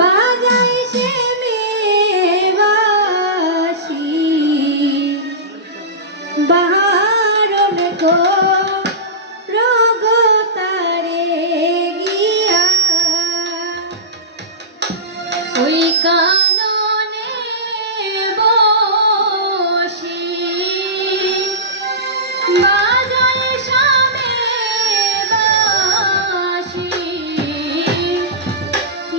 বাজাই সে মেবাসি বারণ রগতারে গিয়া ওই কাননে বসি বাজাই সামে বাসি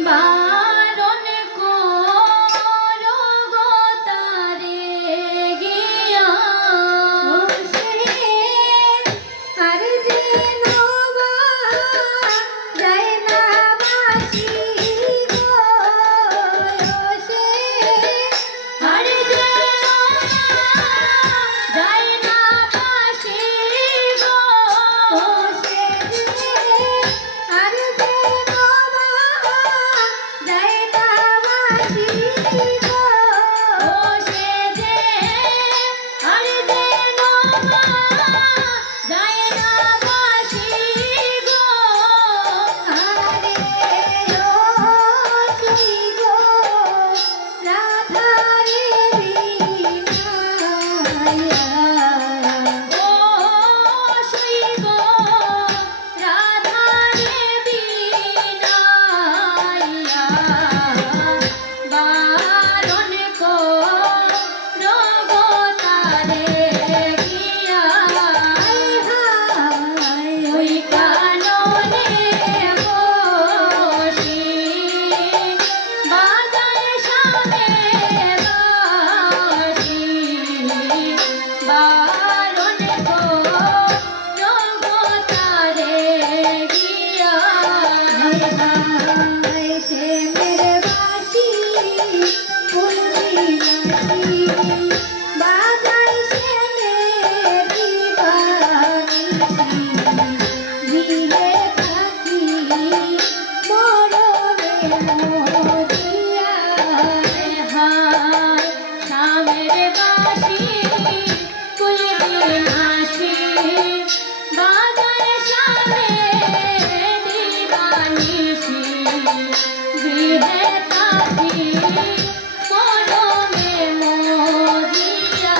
বারণ রগতারে গিয়া সে আর যে নবা যায় না বাসি গো সে আর যে যায় না বাসি গো সে আর যে নবা যায় না বাসি গো সে যে আর যে নবা যায় না বাসি গো আরে ও তুই গো রাধারে বিনায়া ও শুই গো রাধারে বিনায়া বারণ রগতারে গিয়া ওই কাননে বসি বাজায় সামে বাসি বারণ রগতারে গিয়া সে মেরে বাসি ফুলবি নাচি বাজাই সে মেরি বানিসি গৃহে থাকি মরবে মরিয়া হায় সামের বাসি ফুলবি নাচি বাজায় সামে দিবানিসি গৃহে থাকি মরমে মরিয়া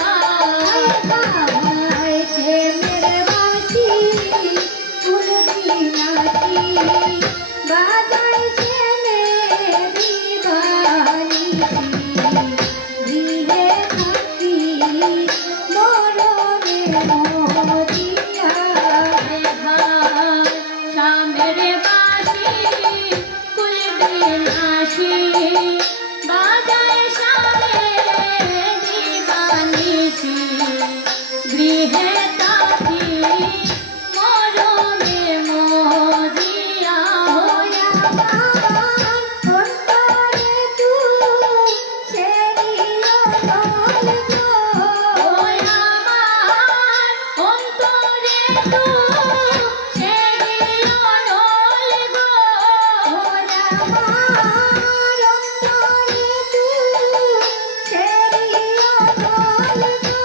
সে মেরে বাসি ফুলবি নাচি বাজাই সে মেরি বানিসি গৃহে থাকি মরমে মরিয়া সামের বাসি ফুলবি নাচি বাজায় সামে দিবানিসি গৃহে থাকি মরমে মরিয়া হইয়া অন্তরে তুই সেরিও নল গো আমার অন্তরে তুই সেরিও নল গো আমার অন্তরে তুই সেরিও নল গো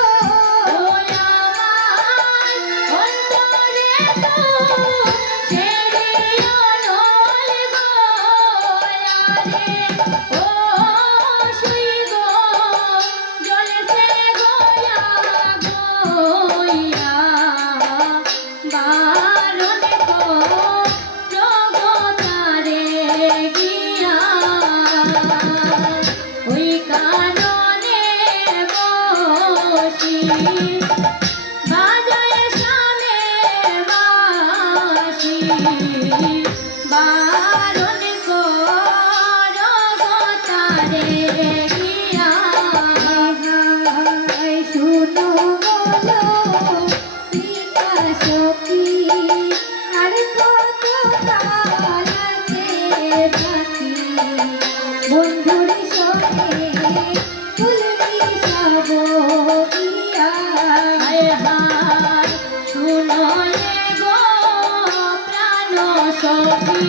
ওই কাননে বসি বাজায় সামে বাসি বারণ রগতারে গিয়া শুনো বলো পিতা সখী আর কত কাল আছে বাকি বন্ধুর সঙ্গে ফুলবি সব গিয়া শুনো গো প্রাণ সখী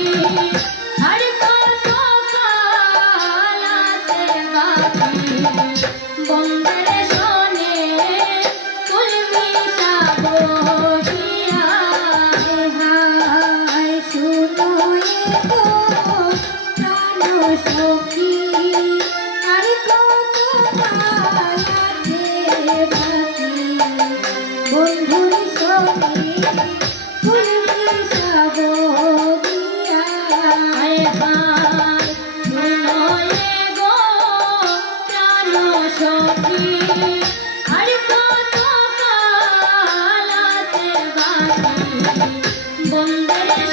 আর কত কাল আছে বাকি বন্ধুর সঙ্গে ফুলবি সব গিয়া শুনো গো প্রাণ সখী ফুলকি সাগরিয়া হায় হায় শুনলে গো প্রাণ সখী আর কত কাল আছে বাকি বন্দের